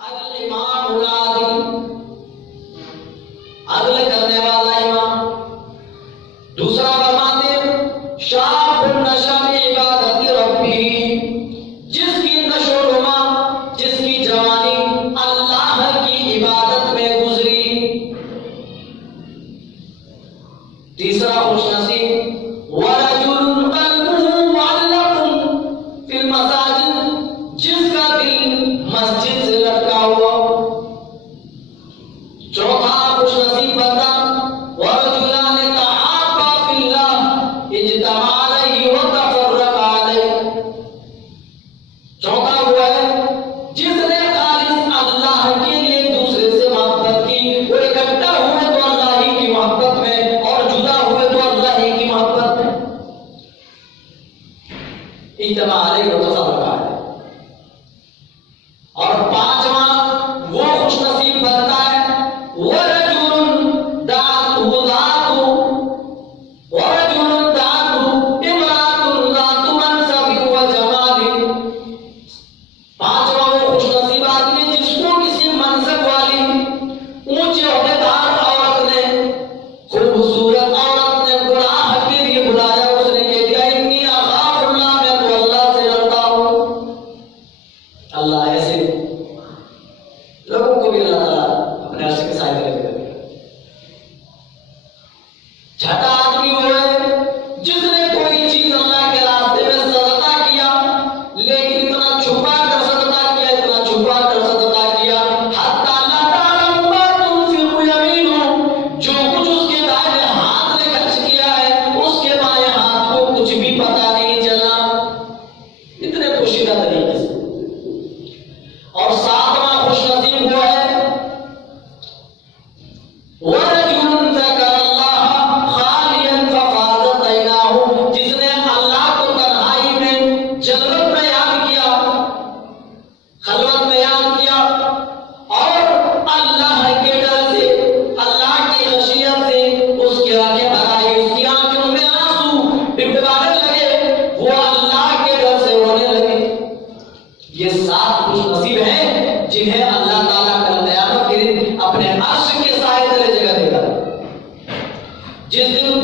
الامام العادل، عدل کرنے والا امام۔ دوسرا فرماتے ہیں شاب نشا عبادت ربی، جس کی نشو و نما، جس کی جوانی اللہ کی عبادت میں گزری۔ تیسرا خوش نصیب ورجل قلبه معلق فی المساجد، جس کا دل مسجد سے لٹکا ہوا۔ چوتھا خوش نصیب بندہ ورجلان تحابا فی اللہ اجتمع علیہ وتفرق علیہ۔ چوتھا وہ ہے جس نے خالص اللہ کے لیے دوسرے سے محبت کی، وہ اکٹھا ہوئے تو اللہ ہی کی محبت میں اور جدا ہوئے تو اللہ ہی کی محبت میں۔ اجتماع علیہ وتفرق علیہ۔ اور پانچواں وہ خوش نصیب بنتا ہے ورجل دعته ذاته، ورجل دعته امرأة ذات منصب وجمال۔ پانچواں وہ خوش نصیب آدمی جس کو کسی منصب والی اونچے عہدیدار عورت نے، خوبصورت عورت نے گناہ کے لیے بلایا، اس نے کہہ دیا انی اخاف اللہ، میں تو اللہ سے ڈرتا ہوں۔ اللہ ایسے لوگوں کو بھی اللہ تعالیٰ اپنے عرش کے سائے میں لے کر۔ چھٹا آدمی وہ ہے جس نے کوئی چیز اللہ کے راستے میں صدقہ کیا، لیکن اتنا چھپا کر صدقہ کیا، اتنا چھپا کر صدقہ کیا حتی لا تعلم ما تنفق یمینہ، جو کچھ اس کے دائیں ہاتھ نے خرچ کیا ہے اس کے بائیں ہاتھ کو کچھ بھی پتہ نہیں چلا، اتنے پوشیدہ طریقے سے۔ اور ساتواں خوش نصیب وہ ہے ورجل ذکر اللہ خالیا ففاضت عیناہ، جس نے اللہ کو تنہائی میں جلوت میں یاد کیا، خلوت میں یاد کیا، اور اللہ کے ڈر سے، اللہ کی خشیت سے اس کی آنکھیں بھر آئی، اس کی آنکھوں میں آنسو ٹپکانے لگے، وہ اللہ کے ڈر سے رونے لگے۔ یہ 7 خوش نصیب ہیں جنہیں اللہ تعالیٰ کل قیامت کے دن اپنے عرش کے سائے تلے جگہ دے گا۔ جس دن